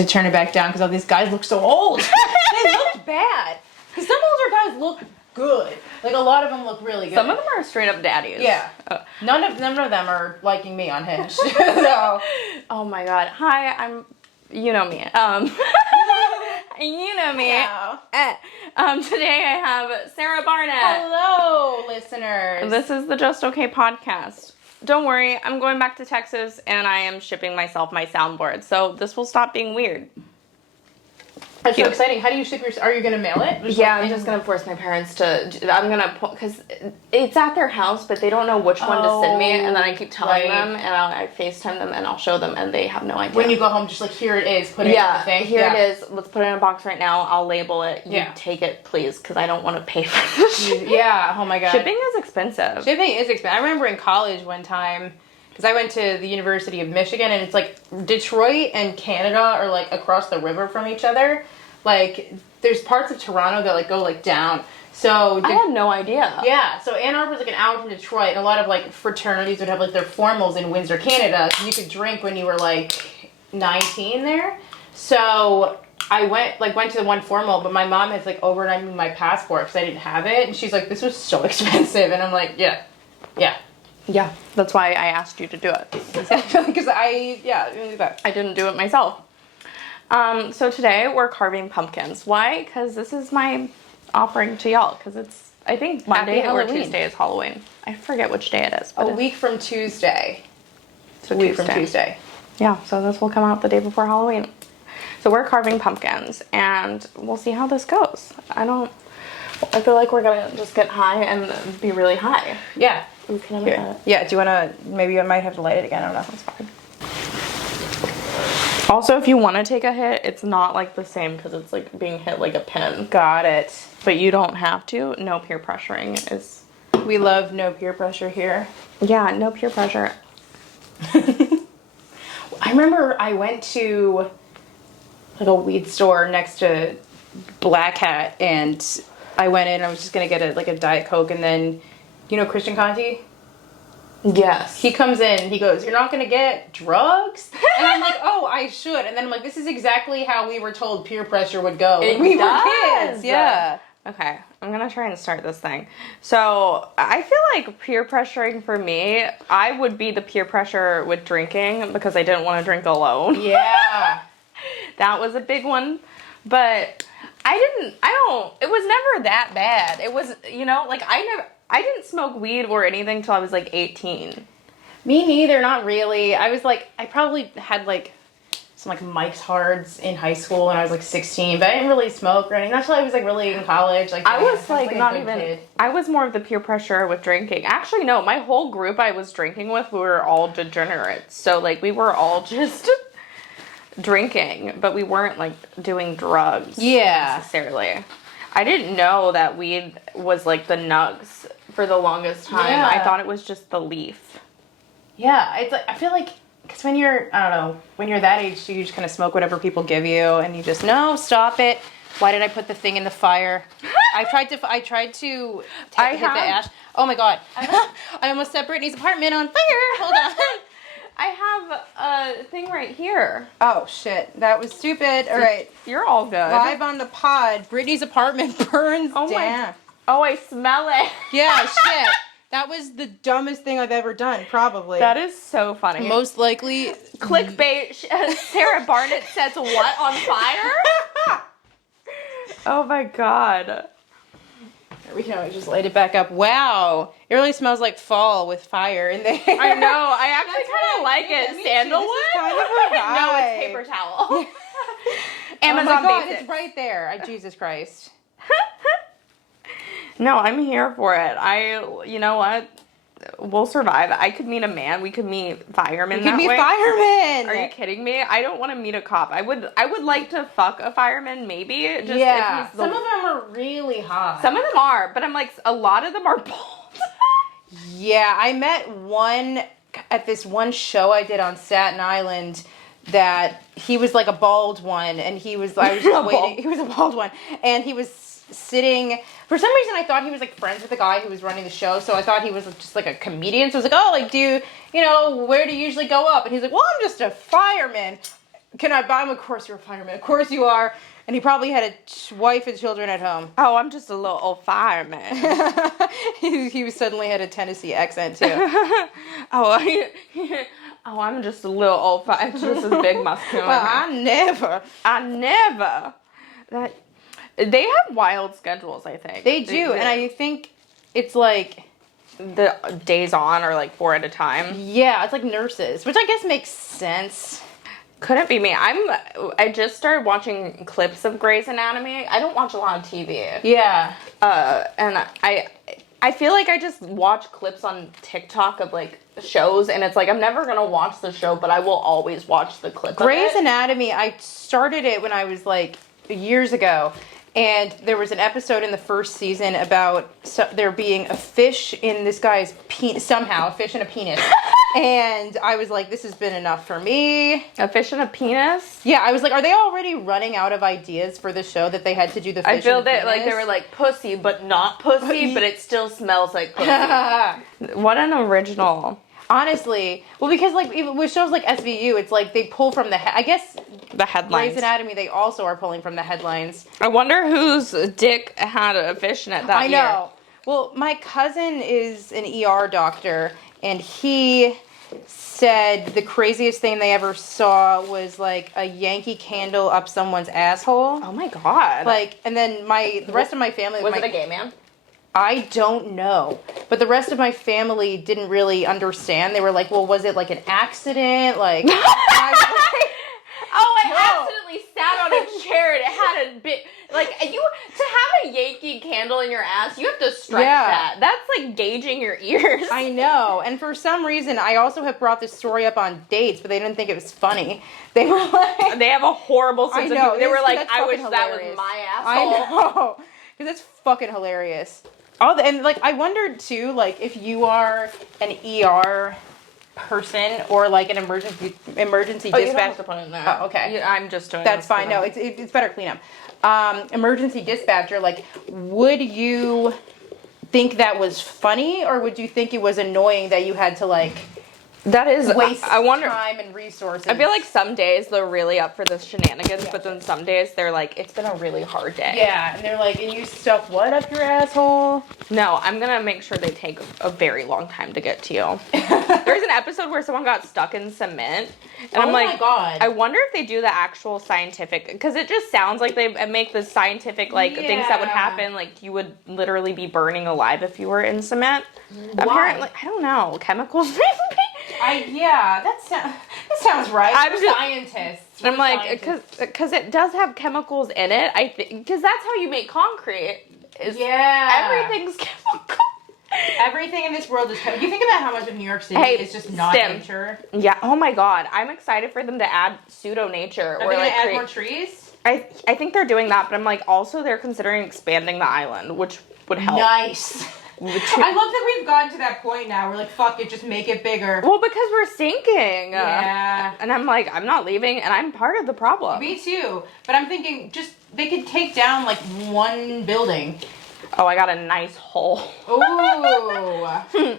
To turn it back down because all these guys look so old. They looked bad. Because some older guys look good. Like, a lot of them look really good. Some of them are straight up daddies. Yeah. None of them are liking me on Hinge. So. Oh my god. Hi, you know me. You know me. Yeah. Today I have Sarah Barnitt. Hello, listeners. This is the Just Okay podcast. Don't worry, I'm going back to Texas and I am shipping myself my soundboard, so this will stop being weird. That's so exciting. How do you ship your... Are you going to mail it? I'm just going to force my parents to... I'm going to... Because it's at their house, but they don't know which one to send me. And then I keep telling them, and I FaceTime them, and I'll show them, and they have no idea. When you go home, just like, here it is. Put it in the thing. Here it is. Let's put it in a box right now. I'll label it. You take it, please, because I don't want to pay for this. Yeah. Oh, my God. Shipping is expensive. Shipping is expensive. I remember in college one time... Because I went to the University of Michigan, and it's like Detroit and Canada are like across the river from each other. Like, there's parts of Toronto that like go like down. So I had no idea. Yeah, so Ann Arbor's like an hour from Detroit, and a lot of like fraternities would have like their formals in Windsor, Canada. So you could drink when you were like 19 there. So I went to the one formal, but my mom has like overnighted me my passport because I didn't have it, and she's like, "This was so expensive," and I'm like, "Yeah." Yeah, that's why I asked you to do it. Because I didn't do that. I didn't do it myself. So today we're carving pumpkins. Why? Because this is my offering to y'all. Because it's, I think, Monday or Tuesday is Halloween. I forget which day it is. A week from Tuesday. So from Tuesday. Yeah, so this will come out the day before Halloween. So we're carving pumpkins, and we'll see how this goes. I feel like we're going to just get high and be really high. Yeah. Ooh, can I look at it? Yeah, do you want to, maybe I might have to light it again, I don't know. That's fine. Also, if you want to take a hit, it's not like the same because it's like being hit like a pin. Got it. But you don't have to. No peer pressuring is... We love no peer pressure here. Yeah, no peer pressure. I remember I went to like a weed store next to Black Hat, and I went in, I was just going to get a Diet Coke, and then, you know Christian Conti? Yes. He comes in, he goes, "You're not going to get drugs?" And I'm like, "Oh, I should." And then I'm like, this is exactly how we were told peer pressure would go. It we does. were kids. Yeah. Okay, I'm going to try and start this thing. So, I feel like peer pressuring for me, I would be the peer pressure with drinking because I didn't want to drink alone. Yeah. That was a big one. But it was never that bad. It was, I didn't smoke weed or anything till I was like 18. Me neither, not really. I probably had like some like Mike's Hards in high school when I was like 16, but I didn't really smoke or anything. Not till I was like really in college. Like I was like not even. Kid. I was more of the peer pressure with drinking. Actually, no, my whole group I was drinking with, we were all degenerates. So like we were all just drinking, but we weren't like doing drugs. Yeah, necessarily. I didn't know that weed was like the nugs for the longest time. Yeah. I thought it was just the leaf. Yeah, it's like, I feel like, because when you're that age, you just kind of smoke whatever people give you, and you just, no, stop it. Why did I put the thing in the fire? I tried to hit the ash. Oh my God. I almost set Brittany's apartment on fire. Hold on. I have a thing right here. Oh shit, that was stupid. All right. You're all good. Live on the pod, Brittany's apartment burns down. Oh, I smell it. Yeah, shit. That was the dumbest thing I've ever done, probably. That is so funny. Most likely. Clickbait. Sarah Barnitt sets what on fire? Oh my God. We can always just light it back up. Wow. It really smells like fall with fire in there. I know. I actually kind of like it. Sandalwood? Kind of a vibe. No, it's paper towel. Amazon oh my God, Basics. It's right there. Jesus Christ. No, I'm here for it. You know what? We'll survive. I could meet a man. We could meet firemen. We could meet firemen. Are you kidding me? I don't want to meet a cop. I would like to fuck a fireman, maybe. Just yeah. if some of them are really hot. Some of them are, but I'm like, a lot of them are bald. Yeah, I met one at this one show I did on Staten Island that he was like a bald one, and I was just waiting. He was a bald one, and he was sitting. For some reason, I thought he was like friends with the guy who was running the show, so I thought he was just like a comedian. So I was like, "Oh, like, where do you usually go up?" And he's like, "Well, I'm just a fireman." Can I buy him? Of course you're a fireman. Of course you are. And he probably had a wife and children at home. Oh, I'm just a little old fireman. He suddenly had a Tennessee accent too. Oh, I'm just a little old fireman. Just a big muscular. Well, I never. That they have wild schedules. I think They do, and I think it's like the days on are like 4 at a time. Yeah, it's like nurses, which I guess makes sense. Couldn't be me. I just started watching clips of Grey's Anatomy. I don't watch a lot of TV. Yeah. And I feel like I just watch clips on TikTok of like shows, and it's like I'm never gonna watch the show, but I will always watch the clip. Grey's Anatomy, I started it when I was like years ago, and there was an episode in the first season about there being a fish in this guy's penis, somehow, a fish in a penis. And I was like, this has been enough for me. A fish and a penis? Yeah, I was like, are they already running out of ideas for the show that they had to do the fish I feel and a that penis? like they were like pussy, but not pussy, but it still smells like pussy. What an original. Honestly, well, because like even with shows like SVU, it's like they pull from I guess the headlines. Grey's Anatomy, they also are pulling from the headlines. I wonder whose dick had a fish in it that year. I know. Well, my cousin is an ER doctor, and he said the craziest thing they ever saw was like a Yankee Candle up someone's asshole. Oh my god! Like, and then the rest of my family was it a gay man? I don't know, but the rest of my family didn't really understand. They were like, "Well, was it like an accident?" Like, I accidentally sat on a chair and it had a bit like to have a Yankee Candle in your ass. You have to stretch that. That's like gauging your ears. I know, and for some reason, I also have brought this story up on dates, but they didn't think it was funny. They were like, they have a horrible sense of humor. They were like, I wish that was my asshole. I know, because it's fucking hilarious. And like, I wondered too, like, if you are an ER person or like an emergency dispatcher. You don't have to put it in there. Oh, okay. I'm just doing. That's fine. No, it's better clean up. Emergency dispatcher. Like, would you think that was funny, or would you think it was annoying that you had to like? That is waste I wonder, time and resources. I feel like some days they're really up for the shenanigans, but then some days they're like, it's been a really hard day. Yeah, and they're like, and you stuff what up your asshole? No, I'm gonna make sure they take a very long time to get to you. There's an episode where someone got stuck in cement, and I'm like, oh my god, I wonder if they do the actual scientific, because it just sounds like they make the scientific things that would happen, like you would literally be burning alive if you were in cement. Why? Apparently, I don't know, chemicals maybe. That sounds right. I'm We're just, scientists. I'm like, because it does have chemicals in it. I think because that's how you make concrete. Everything's chemical. Everything in this world is chemical. You think about how much of New York City is just not nature. Yeah. Oh my god, I'm excited for them to add pseudo nature. Are they gonna add more trees? I think they're doing that, but I'm like, also they're considering expanding the island, which would help. Nice. I love that we've gotten to that point now. We're like, fuck it, just make it bigger. Well, because we're sinking. Yeah. And I'm like, I'm not leaving, and I'm part of the problem. Me too. But I'm thinking, they could take down like one building. Oh, I got a nice hole. Ooh.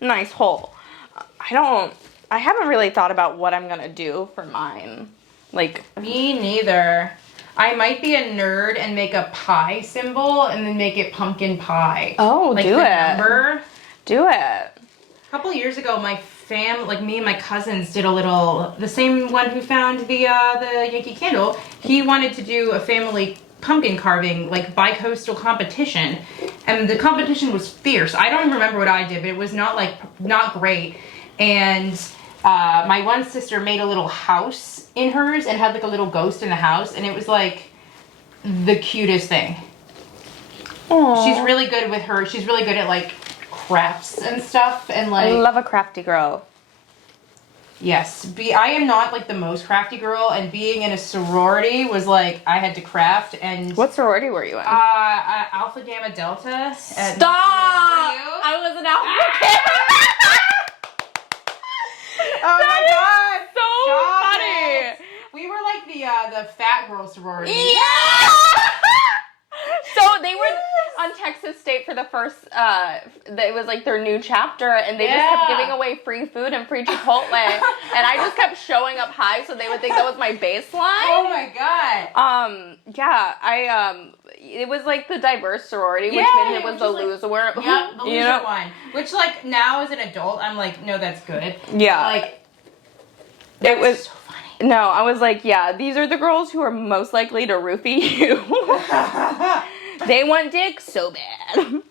Nice hole. I haven't really thought about what I'm gonna do for mine. Like, me neither. I might be a nerd and make a pie symbol and then make it pumpkin pie. Oh, like do the it. Number. Do it. A couple years ago, my me and my cousins did the same one who found the Yankee Candle. He wanted to do a family pumpkin carving, like bi-coastal competition. And the competition was fierce. I don't even remember what I did, but it was not great. And my one sister made a little house in hers and had like a little ghost in the house, and it was like the cutest thing. Aww. She's really good at like crafts and stuff, and like I love a crafty girl. Yes, I am not like the most crafty girl, and being in a sorority was like I had to craft. And what sorority were you in? Alpha Gamma Delta. Stop! I was an Alpha Gamma. Oh my god! So funny. We were like the fat girl sorority. Yeah. So they were on Texas State for the first, it was like their new chapter, and they just kept giving away free food and free Chipotle, and I just kept showing up high so they would think that was my baseline. Oh my god. It was like the diverse sorority, which meant it was the loser one. Yeah, the loser one. Which, like, now as an adult, I'm like, no, that's good. Yeah. Like, it was so funny. No, I was like, yeah, these are the girls who are most likely to roofie you. They want dick so bad.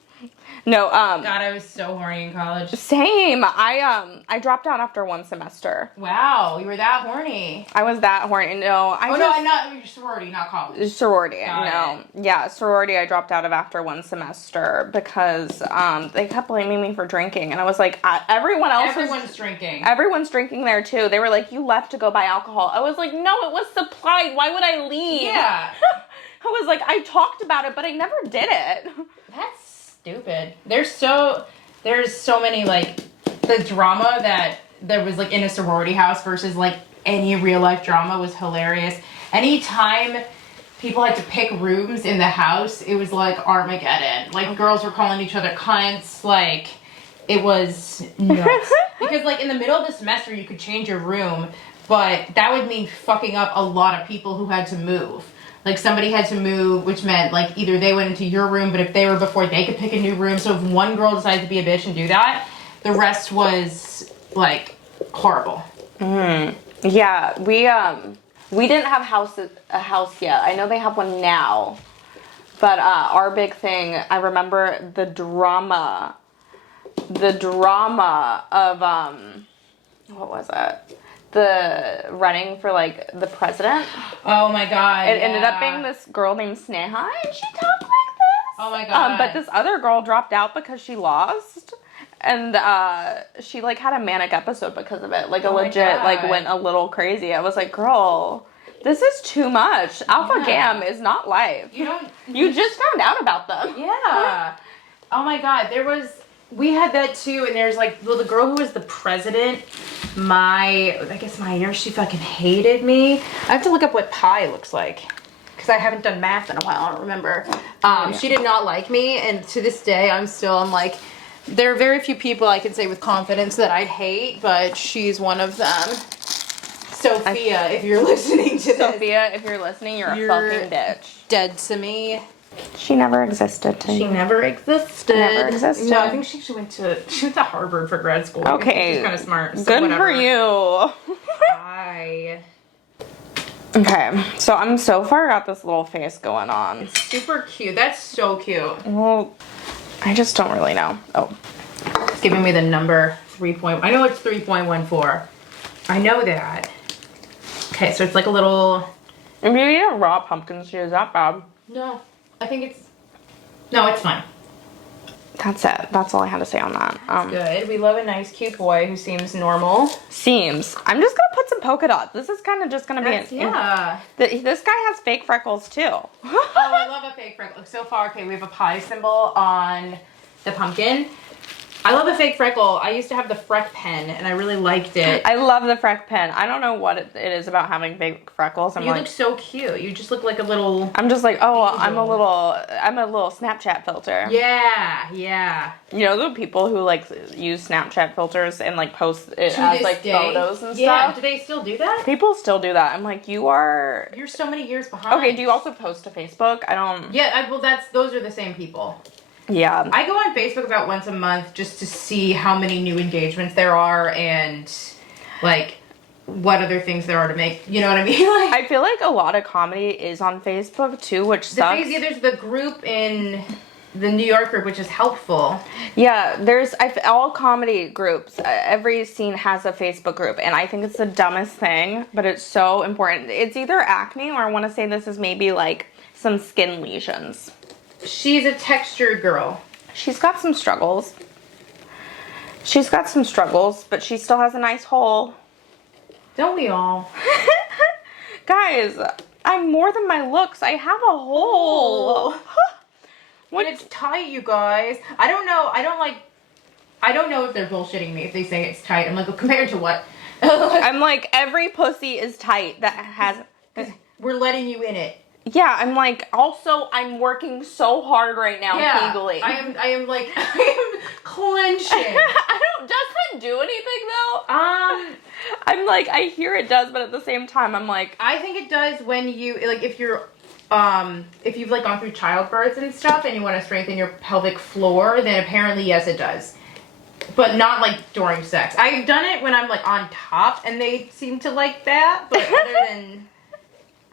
No, God, I was so horny in college. Same. I dropped out after one semester. Wow, you were that horny. I was that horny. No, no, not your sorority, not college. Sorority. Yeah, sorority. I dropped out of after one semester because they kept blaming me for drinking, and I was like, everyone's drinking. Everyone's drinking there too. They were like, you left to go buy alcohol. I was like, no, it was supplied. Why would I leave? Yeah. I was like, I talked about it, but I never did it. That's stupid. There's so many, like, the drama that there was, like, in a sorority house versus, like, any real life drama was hilarious. Anytime people had to pick rooms in the house, it was like Armageddon. Like, girls were calling each other cunts. Like, it was nuts. Because, like, in the middle of the semester, you could change your room, but that would mean fucking up a lot of people who had to move. Like, somebody had to move, which meant, like, either they went into your room, but if they were before, they could pick a new room. So if one girl decided to be a bitch and do that, the rest was, like, horrible. Yeah, we didn't have a house yet. I know they have one now. But our big thing, I remember the drama of, what was it? The running for, like, the president. Oh my god. It ended up being this girl named Sneha, and she talked like this. Oh my god. But this other girl dropped out because she lost. And she, like, had a manic episode because of it. Like, like, went a little crazy. I was like, girl, this is too much. Alpha Gam is not life. You just found out about them. Yeah. Oh my god. We had that too, and there's, like, the girl who was the president, my year, she fucking hated me. I have to look up what pi looks like, because I haven't done math in a while, I don't remember. She did not like me, and to this day, I'm like, there are very few people I can say with confidence that I hate, but she's one of them. Sophia, if you're listening to this. Sophia, if you're listening, you're a fucking bitch. Dead to me. She never existed. She never existed. No, I think she went to Harvard for grad school. Okay. She's kind of smart. So good whatever. for you. Bye. Okay, so I'm so far got this little face going on. It's super cute. That's so cute. Well, I just don't really know. Oh. It's giving me the number 3. I know it's 3.14. I know that. Okay, so it's like a little... If you eat a raw pumpkin seed, is that bad? No. I think it's... No, it's fine. That's it. That's all I had to say on that. Good. We love a nice, cute boy who seems normal. Seems. I'm just going to put some polka dots. This is kind of just going to be... This guy has fake freckles, too. Oh, I love a fake freckle. So far, okay, we have a pie symbol on the pumpkin. I love a fake freckle. I used to have the Freck pen, and I really liked it. I love the Freck pen. I don't know what it is about having fake freckles. You look so cute. You just look like a little... I'm just like, oh, I'm a little Snapchat filter. Yeah. You know the people who, like, use Snapchat filters and, like, post it as, like, photos and stuff? Yeah, do they still do that? People still do that. I'm like, you're so many years behind. Okay, do you also post to Facebook? I don't... Yeah, those are the same people. Yeah. I go on Facebook about once a month just to see how many new engagements there are and, like, what other things there are to make. You know what I mean? Like, I feel like a lot of comedy is on Facebook, too, which sucks. There's the group in the New York group, which is helpful. Yeah, all comedy groups. Every scene has a Facebook group, and I think it's the dumbest thing, but it's so important. It's either acne, or I want to say this is maybe, like, some skin lesions. She's a textured girl. She's got some struggles. But she still has a nice hole. Don't we all? Guys, I'm more than my looks. I have a hole. When it's tight, you guys. I don't know if they're bullshitting me if they say it's tight. I'm like, well, compared to what? I'm like, every pussy is tight that has... We're letting you in it. Yeah, I'm like, also, I'm working so hard right now, kegely. I am clenching. Doesn't do anything, though. I'm like, I hear it does, but at the same time, I'm like... I think it does when you, like, if you've, like, gone through childbirth and stuff, and you want to strengthen your pelvic floor, then apparently, yes, it does. But not, like, during sex. I've done it when I'm, like, on top, and they seem to like that, but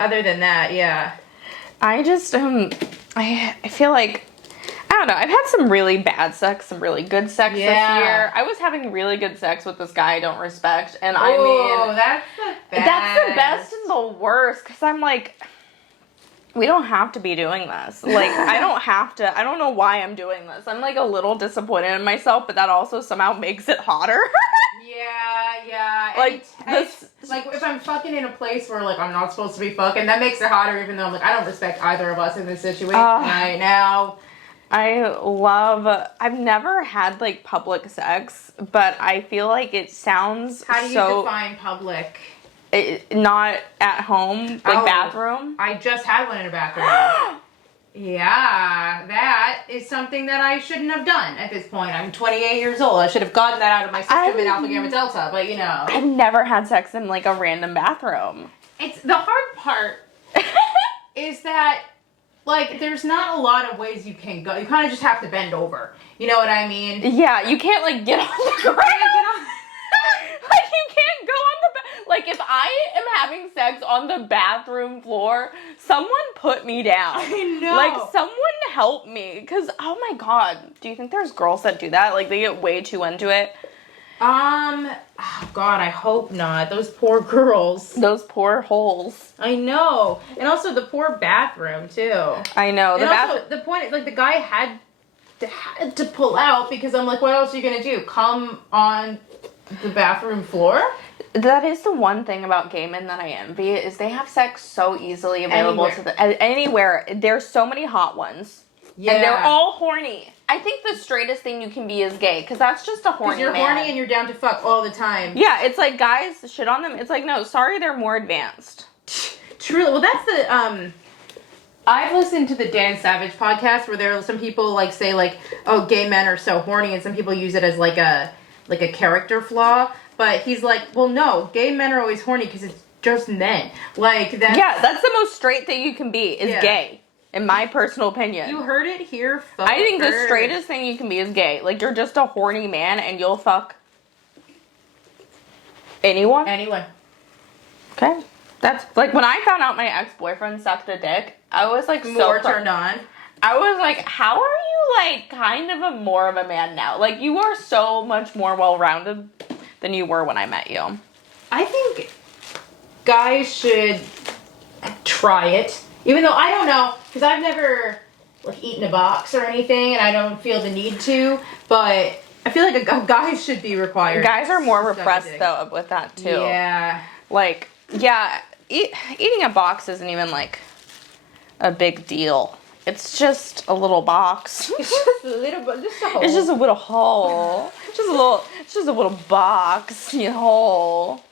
other than that, yeah. I just, I feel like, I don't know, I've had some really bad sex, some really good sex this year. I was having really good sex with this guy I don't respect, and I mean... that's the best. That's the best and the worst, because I'm like, we don't have to be doing this. Like, I don't know why I'm doing this. I'm, like, a little disappointed in myself, but that also somehow makes it hotter. Yeah. Like, like, if I'm fucking in a place where, like, I'm not supposed to be fucking, that makes it hotter, even though I'm like, I don't respect either of us in this situation right now. I've never had, like, public sex, but I feel like it sounds How do you define public? Not at home, like bathroom. I just had one in a bathroom. Yeah, that is something that I shouldn't have done at this point. I'm 28 years old. I should have gotten that out of my system in Alpha Gamma Delta, but you know. I've never had sex in, like, a random bathroom. It's the hard part is that, like, there's not a lot of ways you can go. You kind of just have to bend over. You know what I mean? Yeah, you can't, like, get on the ground. Like, you can't go on the like, if I am having sex on the bathroom floor, someone put me down. I know. Like, someone help me. Because, oh my god, do you think there's girls that do that? Like, they get way too into it? Oh god, I hope not. Those poor girls. Those poor holes. I know. And also the poor bathroom, too. I know. The point is, like, the guy had to pull out because I'm like, what else are you going to do? Come on the bathroom floor? That is the one thing about gay men that I envy, is they have sex so easily available anywhere. There's so many hot ones. Yeah. And they're all horny. I think the straightest thing you can be is gay, because that's just a horny man. Because you're horny and you're down to fuck all the time. Yeah, it's like, guys, shit on them. It's like, no, sorry, they're more advanced. Truly. Well, that's the, I've listened to the Dan Savage podcast where there are some people, like, say, like, oh, gay men are so horny, and some people use it as, like a character flaw. But he's like, well, no, gay men are always horny because it's just men. Like, that's... Yeah, that's the most straight thing you can be, is gay. In my personal opinion. You heard it here first. I think the straightest thing you can be is gay. Like, you're just a horny man and you'll fuck anyone? Anyone. Okay. That's, like, when I found out my ex-boyfriend sucked a dick, I was, like, more turned on. I was like, how are you, like, kind of more of a man now? Like, you are so much more well-rounded than you were when I met you. I think guys should try it. Even though I don't know, because I've never, like, eaten a box or anything, and I don't feel the need to, but I feel like guys should be required. Guys are more repressed, though, with that, too. Yeah. Like, yeah, eating a box isn't even, like, a big deal. It's just a little box. It's just a little, just a hole. It's just a little hole. It's just a little box, you hole.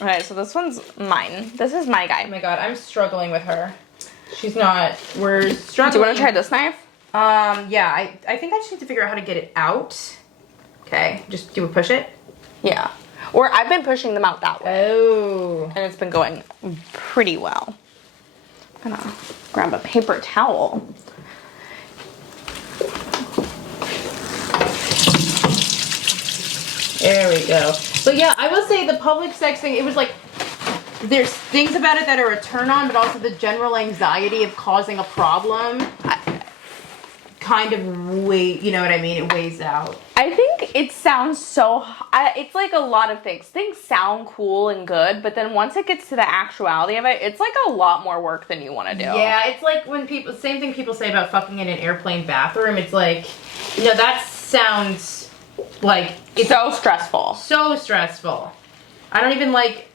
Alright, so this one's mine. This is my guy. Oh my god, I'm struggling with her. She's not. We're struggling. Do you want to try this knife? Yeah, I think I just need to figure out how to get it out. Okay, just do we push it? Yeah. Or I've been pushing them out that way. Oh. And it's been going pretty well. I'm gonna grab a paper towel. There we go. But yeah, I will say the public sex thing, it was like, there's things about it that are a turn on, but also the general anxiety of causing a problem kind of you know what I mean? It weighs out. I think it sounds so, it's like a lot of things. Things sound cool and good, but then once it gets to the actuality of it, it's like a lot more work than you want to do. Yeah, it's like when same thing people say about fucking in an airplane bathroom. It's like, you know, that sounds like it's so stressful. So stressful. I don't even like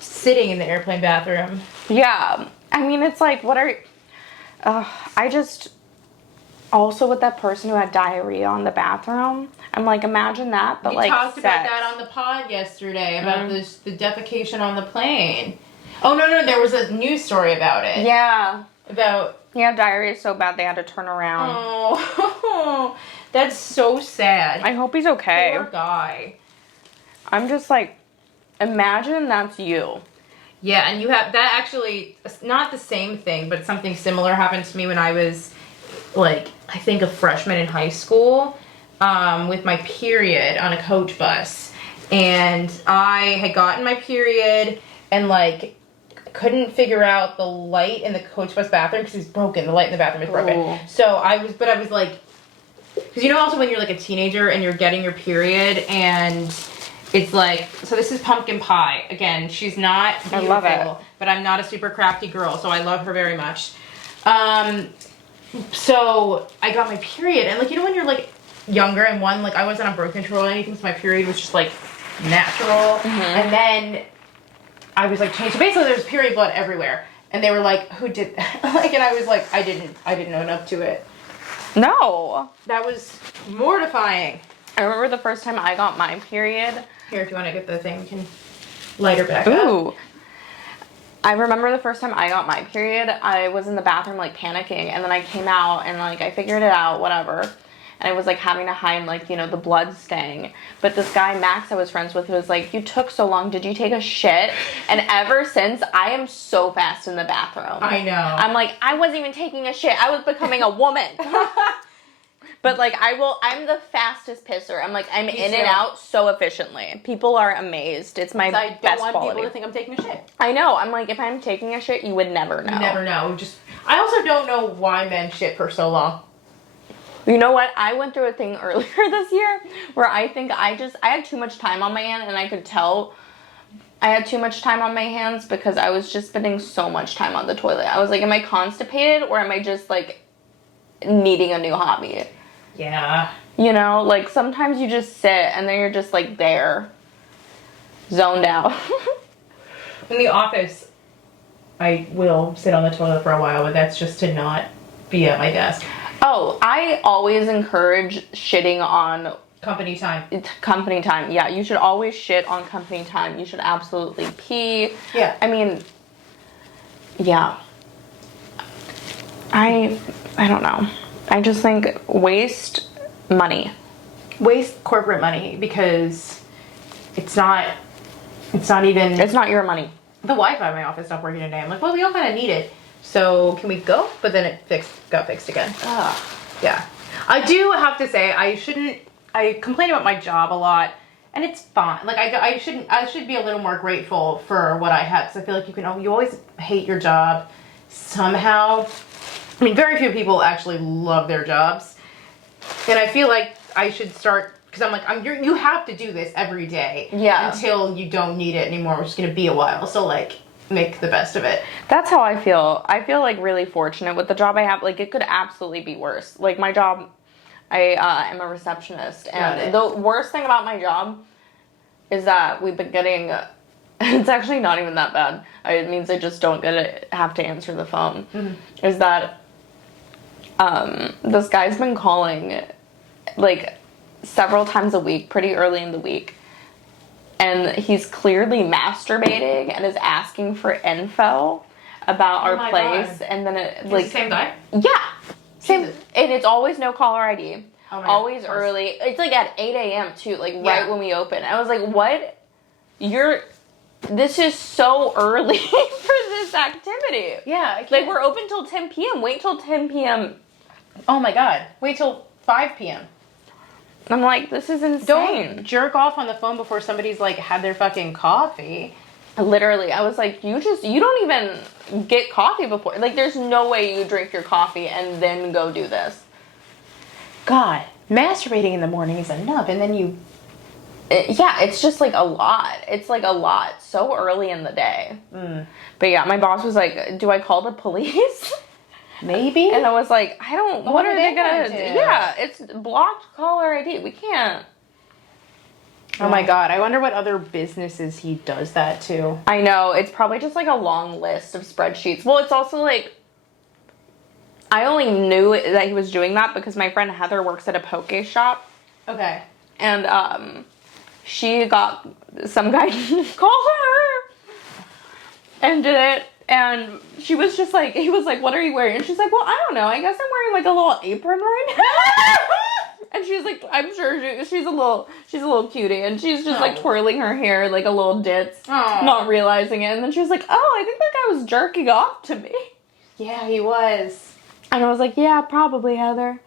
sitting in the airplane bathroom. Yeah. I mean, it's like, I just, also with that person who had diarrhea on the bathroom, I'm like, imagine that, but we like talked about that on the pod yesterday, about the defecation on the plane. Oh, no, there was a news story about it. Yeah. About... He had diarrhea so bad they had to turn around. Oh, that's so sad. I hope he's okay. Poor guy. I'm just like, imagine that's you. Yeah, and you have that actually, not the same thing, but something similar happened to me when I was, like, I think a freshman in high school, with my period on a coach bus. And I had gotten my period and, like, couldn't figure out the light in the coach bus bathroom because it's broken. The light in the bathroom is broken. Ooh. So I was like, because you know also when you're, like, a teenager and you're getting your period and... It's like, so this is pumpkin pie. Again, she's not beautiful, I love it. But I'm not a super crafty girl, so I love her very much. So I got my period, and like, you know when you're like younger and like I wasn't on birth control or anything, so my period was just like natural. Mm-hmm. And then I was like changed. So basically there was period blood everywhere. And they were like, who did like, and I was like, I didn't own up to it. No. That was mortifying. I remember the first time I got my period. Here, if you want to get the thing, you can light her back Ooh. up. I remember the first time I got my period, I was in the bathroom, like, panicking, and then I came out, and, like, I figured it out, whatever, and I was, like, having to hide, like, you know, the blood stain, but this guy, Max, I was friends with, was like, you took so long, did you take a shit? And ever since, I am so fast in the bathroom. I know. I'm like, I wasn't even taking a shit, I was becoming a woman. But, like, I'm the fastest pisser. I'm, like, I'm Me in too. And out so efficiently. People are amazed. It's my best quality. I don't want people to think I'm taking a shit. I know. I'm like, if I'm taking a shit, you would never know. You never know. I also don't know why men shit for so long. You know what? I went through a thing earlier this year where I think I had too much time on my hand, and I could tell I had too much time on my hands because I was just spending so much time on the toilet. I was like, am I constipated or am I just, like, needing a new hobby? Yeah. You know, like, sometimes you just sit and then you're just, like, there. Zoned out. In the office, I will sit on the toilet for a while, but that's just to not be at my desk. Oh, I always encourage shitting on... Company time. Company time, yeah. You should always shit on company time. You should absolutely pee. Yeah. I mean, yeah. I don't know. I just think waste money. Waste corporate money because it's not even... It's not your money. The Wi-Fi in my office stopped working today. I'm like, well, we all kind of need it. So can we go? But then it got fixed again. Ugh. Yeah. I do have to say, I complain about my job a lot, and it's fine. Like, I should be a little more grateful for what I have, because I feel like you always hate your job somehow. I mean, very few people actually love their jobs, and I feel like I should start, because I'm like, you have to do this every day. Yeah. Until you don't need it anymore, which is going to be a while, so, like, make the best of it. That's how I feel. I feel, like, really fortunate with the job I have. Like, it could absolutely be worse. Like, my job... I am a receptionist, and the worst thing about my job is that we've been getting, it's actually not even that bad, it means I just don't have to answer the phone, is that this guy's been calling, like, several times a week, pretty early in the week, and he's clearly masturbating and is asking for info about our place, God. And then like... the same guy? Yeah. Same, and it's always no caller ID. Oh always early. It's like at 8 a.m. too, like right when we open. I was like, what? This is so early for this activity. Yeah. I can't. Like, we're open till 10 p.m. Wait till 10 p.m. Oh my God. Wait till 5 p.m. I'm like, this is insane. Don't jerk off on the phone before somebody's like had their fucking coffee. Literally, I was like, you don't even get coffee before. Like, there's no way you drink your coffee and then go do this. God, masturbating in the morning is enough, and then you... Yeah, it's just, like, a lot. It's, like, a lot. So early in the day. But, yeah, my boss was like, do I call the police? Maybe. And I was like, what are they gonna do? Yeah, it's blocked caller ID. We can't. Oh my God, I wonder what other businesses he does that to. I know, it's probably just like a long list of spreadsheets. Well, it's also like, I only knew that he was doing that because my friend Heather works at a poke shop. Okay. And she got some guy to call her and did it. And she was just like, he was like, what are you wearing? And she's like, well, I don't know. I guess I'm wearing like a little apron right now. And she's like, I'm sure she's a little cutie. And she's just like twirling her hair like a little ditz, not realizing it. And then she was like, oh, I think that guy was jerking off to me. Yeah, he was. And I was like, yeah, probably, Heather.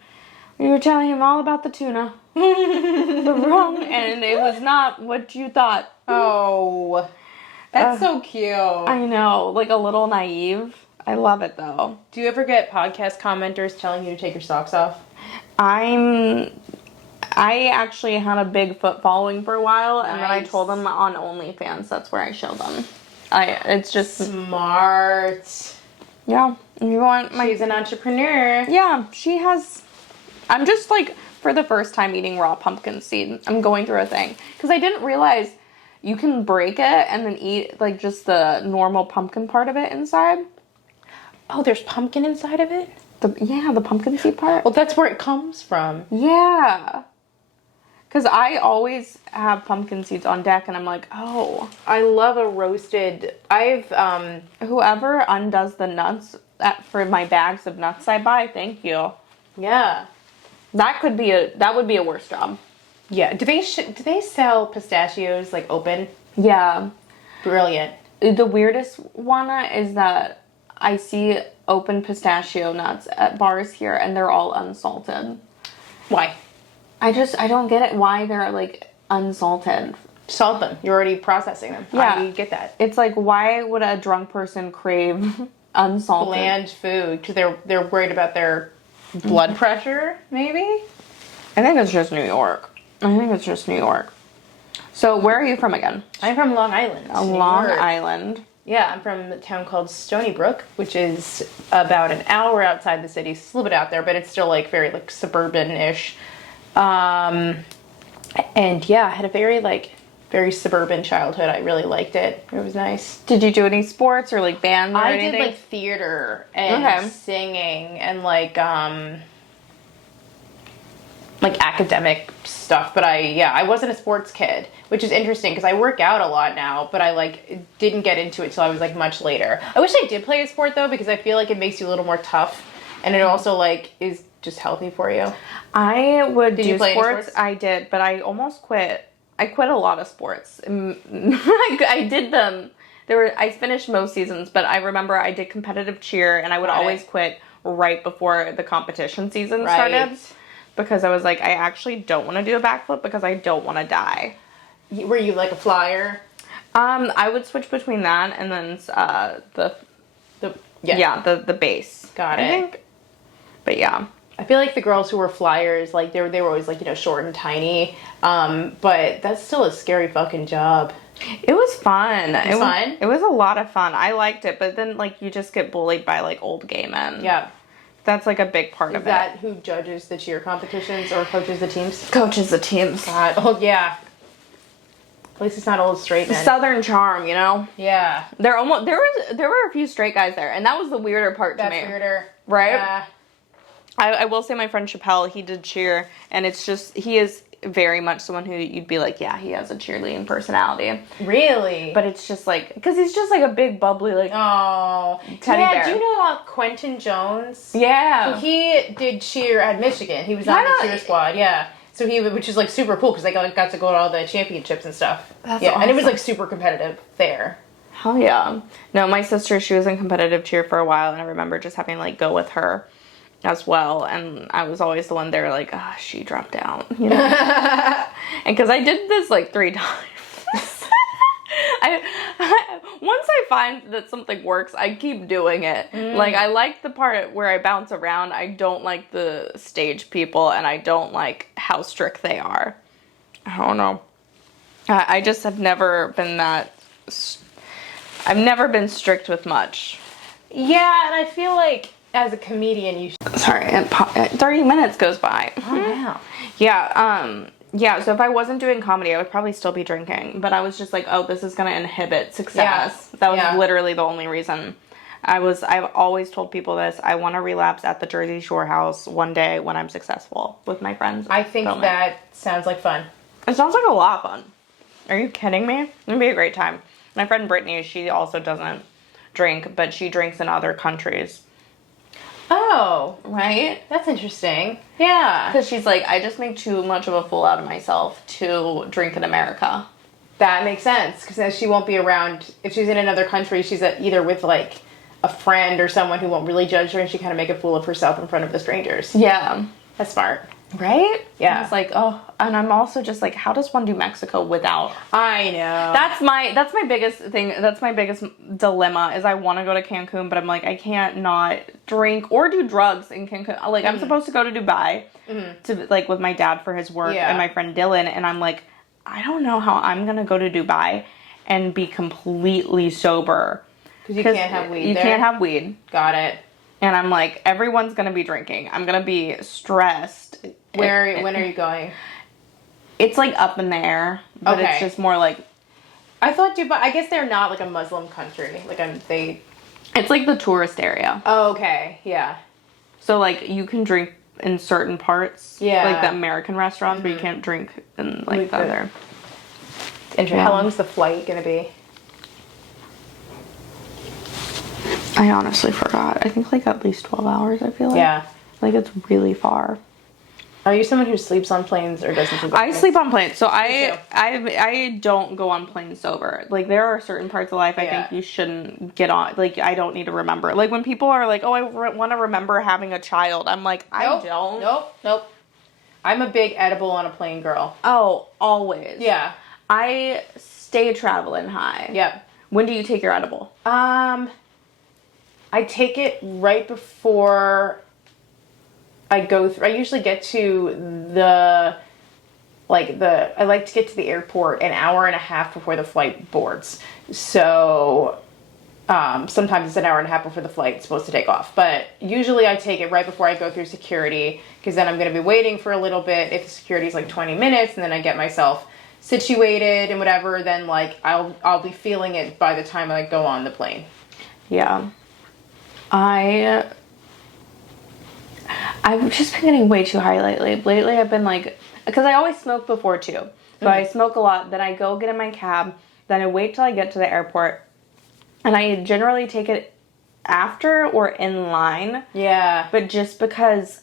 You were telling him all about the tuna. The wrong, and it was not what you thought. Oh. That's so cute. I know, like a little naive. I love it though. Do you ever get podcast commenters telling you to take your socks off? I actually had a big foot following for a while, and then I told them on OnlyFans. That's where I show them. It's just smart. Yeah, you want She's an entrepreneur. Yeah, she has. I'm just like for the first time eating raw pumpkin seed. I'm going through a thing because I didn't realize you can break it and then eat like just the normal pumpkin part of it inside. Oh, there's pumpkin inside of it? The pumpkin seed part. Well, that's where it comes from. Yeah. Because I always have pumpkin seeds on deck and I'm like, oh. I love a roasted. Whoever undoes the nuts for my bags of nuts I buy, thank you. Yeah. That would be a worse job. Yeah. Do they sell pistachios like open? Yeah. Brilliant. The weirdest one is that I see open pistachio nuts at bars here and they're all unsalted. Why? I don't get it why they're like unsalted. Salt them. You're already processing them. Yeah. I get that. It's like, why would a drunk person crave unsalted? Bland food. Because they're worried about their blood pressure, maybe? I think it's just New York. So where are you from again? I'm from Long Island. Long Island. Yeah, I'm from a town called Stony Brook, which is about an hour outside the city. It's a little bit out there, but it's still like very like suburban-ish. And yeah, I had a very suburban childhood. I really liked it. It was nice. Did you do any sports or like bands or anything? I did like theater and singing and like academic stuff, but I wasn't a sports kid, which is interesting because I work out a lot now, but I like didn't get into it till I was like much later. I wish I did play a sport though, because I feel like it makes you a little more tough, and it also like is just healthy for you. I would do play sports. any sports? I did, but I almost quit. I quit a lot of sports. I did them. I finished most seasons, but I remember I did competitive cheer, and I would always quit right before the competition season started. Because I was like, I actually don't want to do a backflip because I don't want to die. Were you like a flyer? I would switch between that and then the base. Got it. I think. But yeah. I feel like the girls who were flyers, like they were always like, short and tiny. But that's still a scary fucking job. It was fun. It was fun? It was a lot of fun. I liked it, but then like you just get bullied by like old gay men. Yeah. That's like a big part of it. Is that who judges the cheer competitions or coaches the teams? Coaches the teams. God. Oh yeah. At least it's not old straight men. Southern charm, you know? Yeah. There were a few straight guys there, and that was the weirder part to me. That's weirder. Right? Yeah. I will say my friend Chappelle, he did cheer, and it's just, he is very much someone who you'd be like, yeah, he has a cheerleading personality. Really? But it's just like, because he's just like a big bubbly like teddy bear. Do you know Quentin Jones? Yeah. So he did cheer at Michigan. He was on the cheer squad, yeah. So which is like super cool because they got to go to all the championships and stuff. That's awesome. And it was like super competitive there. Hell yeah. No, my sister, she was in competitive cheer for a while, and I remember just having like go with her as well, and I was always the one there like, she dropped out, you know. And because I did this like 3 times. Once I find that something works, I keep doing it. Like, I like the part where I bounce around. I don't like the stage people, and I don't like how strict they are. I don't know. I just have never been I've never been strict with much. Yeah, and I feel like as a comedian, you should... Sorry, 30 minutes goes by. Oh, wow. Yeah, so if I wasn't doing comedy, I would probably still be drinking. But I was just like, this is going to inhibit success. Yeah. That was literally the only reason. I've always told people this. I want to relapse at the Jersey Shore house one day when I'm successful with my friends. I think that sounds like fun. It sounds like a lot of fun. Are you kidding me? It'd be a great time. My friend Brittany, she also doesn't drink, but she drinks in other countries. Oh, Right? that's interesting. Yeah. Because she's like, I just make too much of a fool out of myself to drink in America. That makes sense, because then she won't be around. If she's in another country, she's either with, like, a friend or someone who won't really judge her, and she kind of make a fool of herself in front of the strangers. Yeah. That's smart. Right? Yeah. It's like, oh, and I'm also just like, how does one do Mexico without? I know. That's my biggest thing. That's my biggest dilemma is I want to go to Cancun, but I'm like, I can't not drink or do drugs in Cancun. Like, I'm supposed to go to Dubai to, like, with my dad for his work and my friend Dylan, and I'm like, I don't know how I'm going to go to Dubai and be completely sober. Because you can't have weed You there? can't have weed. Got it. And I'm like, everyone's going to be drinking. I'm going to be stressed. When are you going? It's, like, up in the air. But it's just more like... I thought Dubai... I guess they're not, like, a Muslim country. Like, It's, like, the tourist area. Oh, okay. Yeah. So, like, you can drink in certain parts. Yeah. Like, the American restaurants, but you can't drink in, like the other... Interesting. How long's the flight going to be? I honestly forgot. I think, like, at least 12 hours, I feel like. Yeah. Like, it's really far. Are you someone who sleeps on planes or doesn't sleep on planes? I sleep on planes, so I don't go on planes sober. Like, there are certain parts of life I think you shouldn't get on. Like, I don't need to remember. Like, when people are like, oh, I want to remember having a child, I'm like, I don't. Nope. I'm a big edible on a plane girl. Oh, always. Yeah. I stay traveling high. Yep. When do you take your edible? I take it right before I go through. I usually get to I like to get to the airport an hour and a half before the flight boards. So sometimes it's an hour and a half before the flight's supposed to take off. But usually I take it right before I go through security, because then I'm going to be waiting for a little bit. If the security's like 20 minutes, and then I get myself situated and whatever, then like I'll be feeling it by the time I go on the plane. Yeah. I've just been getting way too high lately. Lately I've been like, because I always smoke before too. So I smoke a lot, then I go get in my cab, then I wait till I get to the airport, and I generally take it after or in line. Yeah. But just because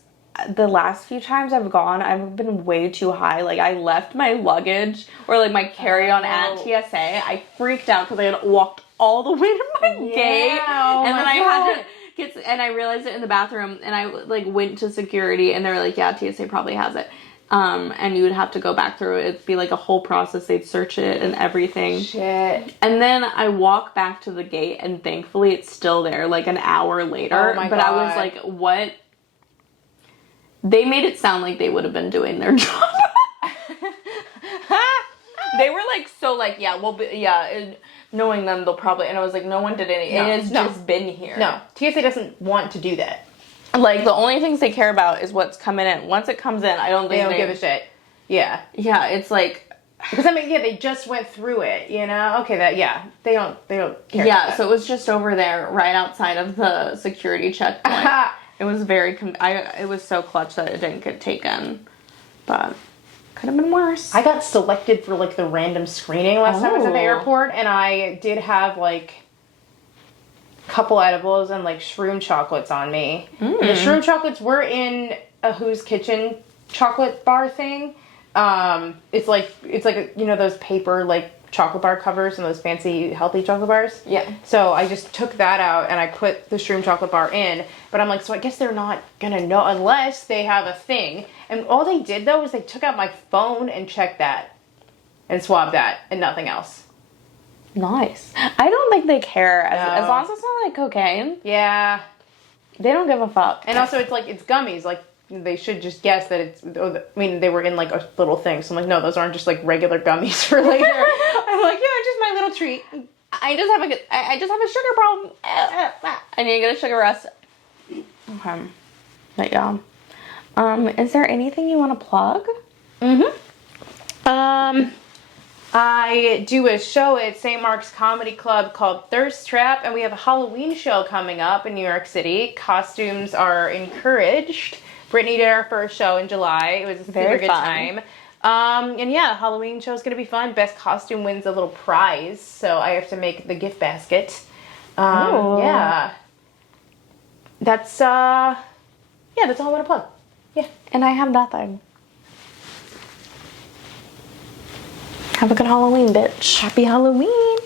the last few times I've gone, I've been way too high. Like, I left my luggage or like my carry-on at TSA. I freaked out because I had walked all the way to my gate. Oh and my then I God. had to and I realized it in the bathroom, and I like went to security, and they were like, yeah, TSA probably has it. And you would have to go back through it. It'd be like a whole process. They'd search it and everything. Shit. And then I walk back to the gate, and thankfully it's still there like an hour later. Oh my God. I was like, what? They made it sound like they would have been doing their job. They were like, so like, yeah, we'll be, yeah. And knowing them, they'll probably, and I was like, no one did any. It has just been here. No, TSA doesn't want to do that. Like, the only things they care about is what's coming in. Once it comes in, I don't think they don't give a shit. Yeah. Yeah, it's like, because I mean, yeah, they just went through it, you know? Okay, they don't care. Yeah, about that. so it was just over there, right outside of the security checkpoint. It was very, it was so clutch that it didn't get taken. But could have been worse. I got selected for like the random screening last time I was at the airport, and I did have like a couple edibles and like shroom chocolates on me. The shroom chocolates were in a Who's Kitchen chocolate bar thing. It's like you know those paper like chocolate bar covers and those fancy healthy chocolate bars. Yeah. So I just took that out and I put the shroom chocolate bar in. But I'm like, so I guess they're not gonna know unless they have a thing. And all they did though was they took out my phone and checked that and swabbed that and nothing else. Nice. I don't think they care as long as it's not like cocaine. Yeah. They don't give a fuck. And also it's like it's gummies. Like they should just guess that it's. I mean, they were in like a little thing. So I'm like, no, those aren't just like regular gummies for later. I'm like, yeah, just my little treat. I just have a sugar problem. I need to get a sugar rush. Okay. But yeah. Is there anything you want to plug? I do a show at St. Mark's Comedy Club called Thirst Trap, and we have a Halloween show coming up in New York City. Costumes are encouraged. Brittany did our first show in July. It was a super good time. And yeah, Halloween show is going to be fun. Best costume wins a little prize, so I have to make the gift basket. Yeah. That's all I want to plug. Yeah. And I have nothing. Have a good Halloween, bitch. Happy Halloween.